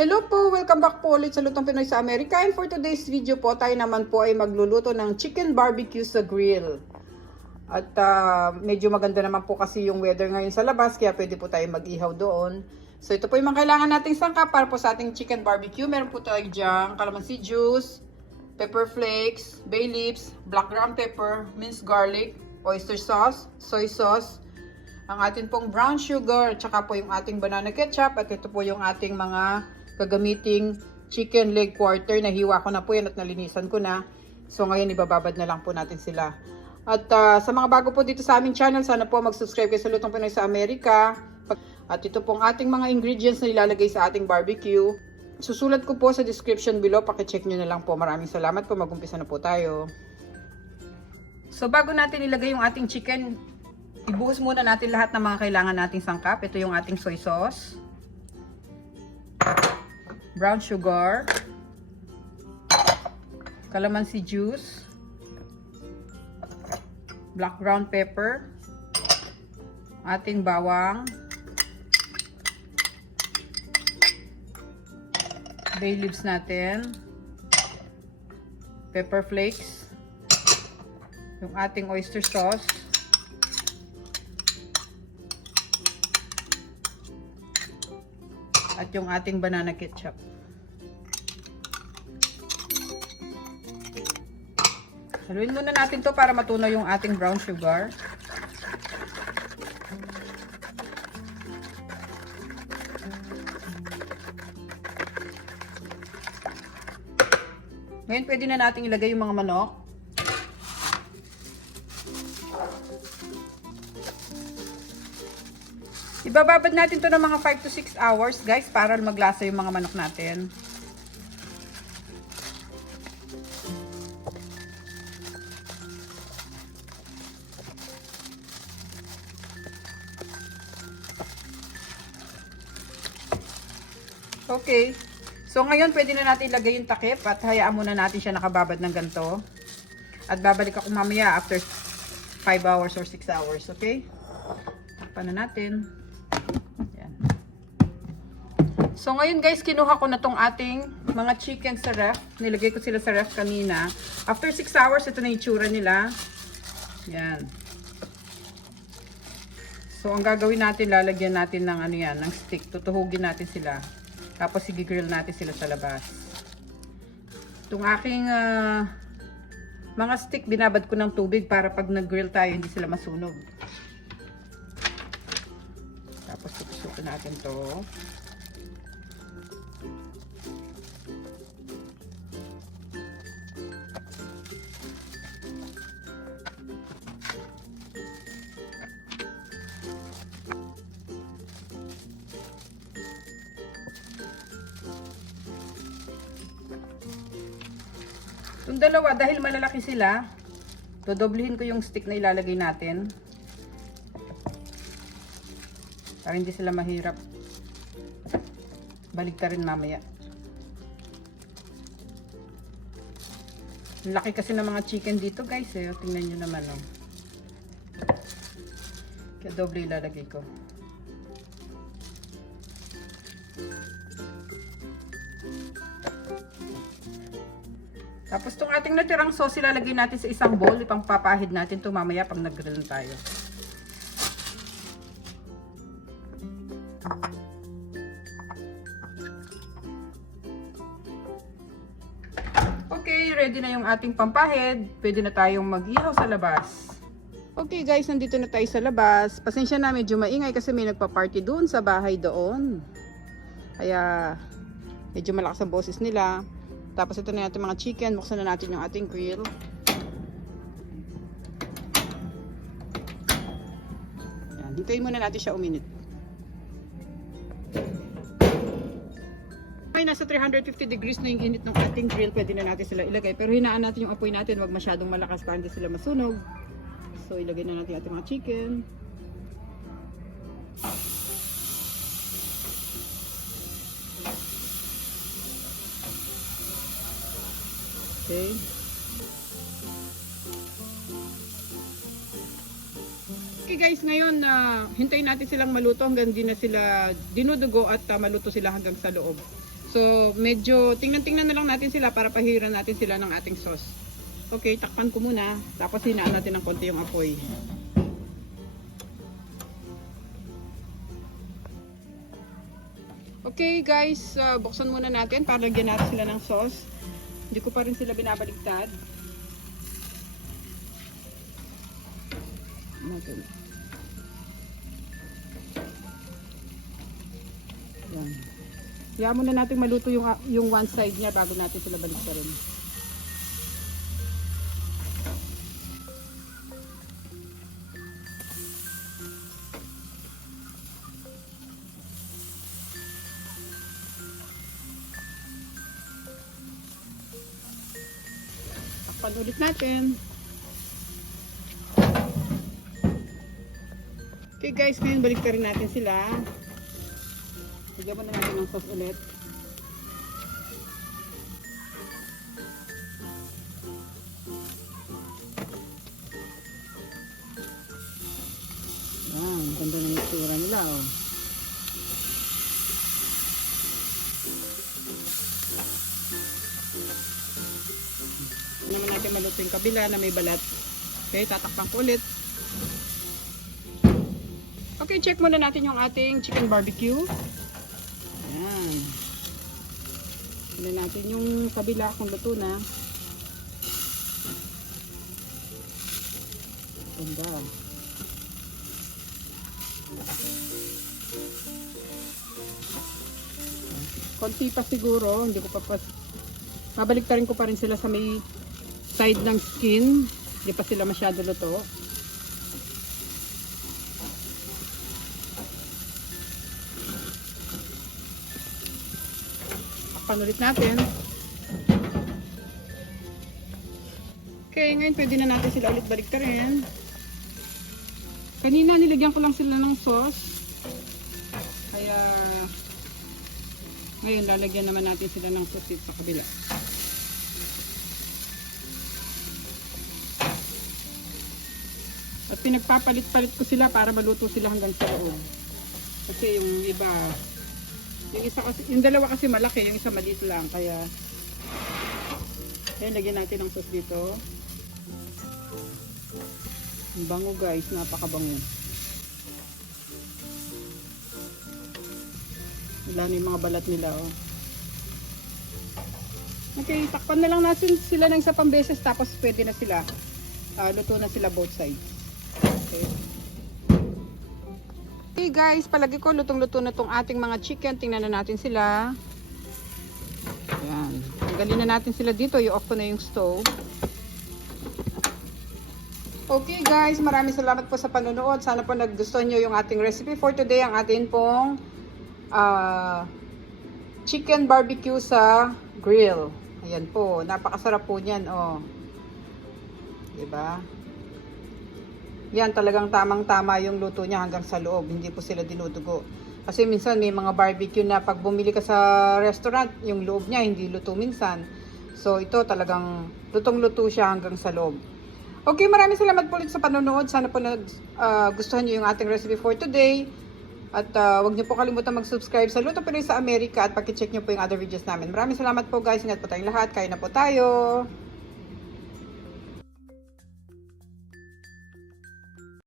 Hello po! Welcome back po ulit sa Lutong Pinoy sa Amerika. And for today's video po, tayo naman po ay magluluto ng chicken barbecue sa grill. At medyo maganda naman po kasi yung weather ngayon sa labas, kaya pwede po tayo mag-ihaw doon. So ito po yung mga kailangan nating sangkap para po sa ating chicken barbecue. Meron po tayo dyan calamansi juice, pepper flakes, bay leaves, black ground pepper, minced garlic, oyster sauce, soy sauce, ang ating pong brown sugar, at saka po yung ating banana ketchup, at ito po yung ating mga gagamiting chicken leg quarter. Nahiwa ko na po yan at nalinisan ko na. So ngayon ibababad na lang po natin sila. At sa mga bago po dito sa aming channel, sana po mag-subscribe kayo sa Lutong Pinoy sa Amerika. At ito pong ating mga ingredients na ilalagay sa ating barbecue. Susulat ko po sa description below, pakicheck nyo na lang po. Maraming salamat po, mag-umpisa na po tayo. So bago natin ilagay yung ating chicken, ibuhos muna natin lahat ng mga kailangan nating sangkap. Ito yung ating soy sauce, brown sugar, calamansi juice, black ground pepper, ating bawang, bay leaves natin, pepper flakes, yung ating oyster sauce, at yung ating banana ketchup. Haluin muna natin to para matunaw yung ating brown sugar. Ngayon pwede na natin ilagay yung mga manok. Ibababad natin to ng mga 5 to 6 hours guys para maglasa yung mga manok natin. Okay. So ngayon pwede na natin ilagay yung takip at hayaan muna natin siya nakababad ng ganito. At babalik ako mamaya after 5 hours or 6 hours. Okay? Takpan na natin. Yan. So ngayon guys, kinuha ko na tong ating mga chicken sa ref. Nilagay ko sila sa ref kanina. After 6 hours, ito na yung itsura nila. Yan. So ang gagawin natin, lalagyan natin ng ano yan, ng stick. Tutuhugin natin sila. Tapos i-grill natin sila sa labas. Itong aking mga stick, binabad ko ng tubig para pag nag-grill tayo, hindi sila masunog. Tapos susukin natin to. Yung dalawa, dahil malalaki sila, dodoblihin ko yung stick na ilalagay natin. Para hindi sila mahirap baligtarin mamaya. Laki kasi ng mga chicken dito guys eh. Tingnan nyo naman oh. Kaya doble ilalagay ko. Tapos itong ating natirang sauce, ilalagay natin sa isang bowl. Ipang papahid natin ito mamaya pag nag-grill tayo. Okay, ready na yung ating pampahid. Pwede na tayong mag-ihaw sa labas. Okay guys, nandito na tayo sa labas. Pasensya na, medyo maingay kasi may nagpa-party doon sa bahay doon. Kaya medyo malakas ang boses nila. Tapos ito na natin mga chicken. Buksan na natin yung ating grill. Yan, hintayin muna natin siya uminit. Ay, nasa 350 degrees na yung init ng ating grill. Pwede na natin sila ilagay. Pero hinaan natin yung apoy natin. Huwag masyadong malakas para hindi sila masunog. So ilagay na natin ating mga chicken. Okay. Okay guys, ngayon hintayin natin silang maluto hanggang di na sila dinudugo at maluto sila hanggang sa loob. So, medyo tingnan-tingnan na lang natin sila para pahiran natin sila ng ating sauce. Okay, takpan ko muna. Tapos hinaan natin ng konti yung apoy. Okay guys, buksan muna natin para lagyan natin sila ng sauce. Hindi ko pa rin sila binabaligtad. Natin. Yan. Kaya muna natin maluto yung one side niya bago natin sila baliktarin. Takpan ulit natin. Okay guys, ngayon baliktarin natin sila. Lagyan muna natin ng sauce ulit. Yan, ganda ng itsura nila oh. Naman natin maluto yung kabila na may balat. Okay, tatakpan ko ulit. Okay, check muna natin yung ating chicken barbecue. Ayan. Tignan natin yung kabila kung luto na. Ganda. Konti pa siguro, hindi ko pa babaliktarin ko pa rin sila sa may side ng skin. Hindi pa sila masyado luto. Ulit natin. Okay, ngayon pwede na natin sila ulit baliktarin. Kanina nilagyan ko lang sila ng sauce. Kaya ngayon lalagyan naman natin sila ng sauce sa kabila. At pinagpapalit-palit ko sila para maluto sila hanggang sa loob. Kasi yung iba yung isa kasi, yung dalawa kasi malaki, yung isa maliit lang, kaya lagyan natin ng sauce dito. Ang bango guys, napakabango. Wala na yung mga balat nila oh. Okay, takpan na lang natin sila ng isa pang beses tapos pwede na sila. Luto na sila both sides. Okay. Okay guys, palagi ko lutong-luto na tong ating mga chicken. Tingnan na natin sila. Ayan. Tanggalin na natin sila dito. I-off ko na yung stove. Okay guys, maraming salamat po sa panonood. Sana po nagustuhan nyo yung ating recipe for today. Ang ating pong chicken barbecue sa grill. Ayan po. Napakasarap po niyan. Oh. Diba? Yan, talagang tamang-tama yung luto niya hanggang sa loob. Hindi po sila dinudugo. Kasi minsan may mga barbecue na pag bumili ka sa restaurant, yung loob niya hindi luto minsan. So ito talagang lutong-luto siya hanggang sa loob. Okay, maraming salamat po ulit sa panonood. Sana po gustuhan niyo yung ating recipe for today. At huwag niyo po kalimutan mag-subscribe sa Luto Pinoy sa Amerika at paki-check niyo po yung other videos namin. Maraming salamat po guys. Ingat po tayong lahat. Kain na po tayo.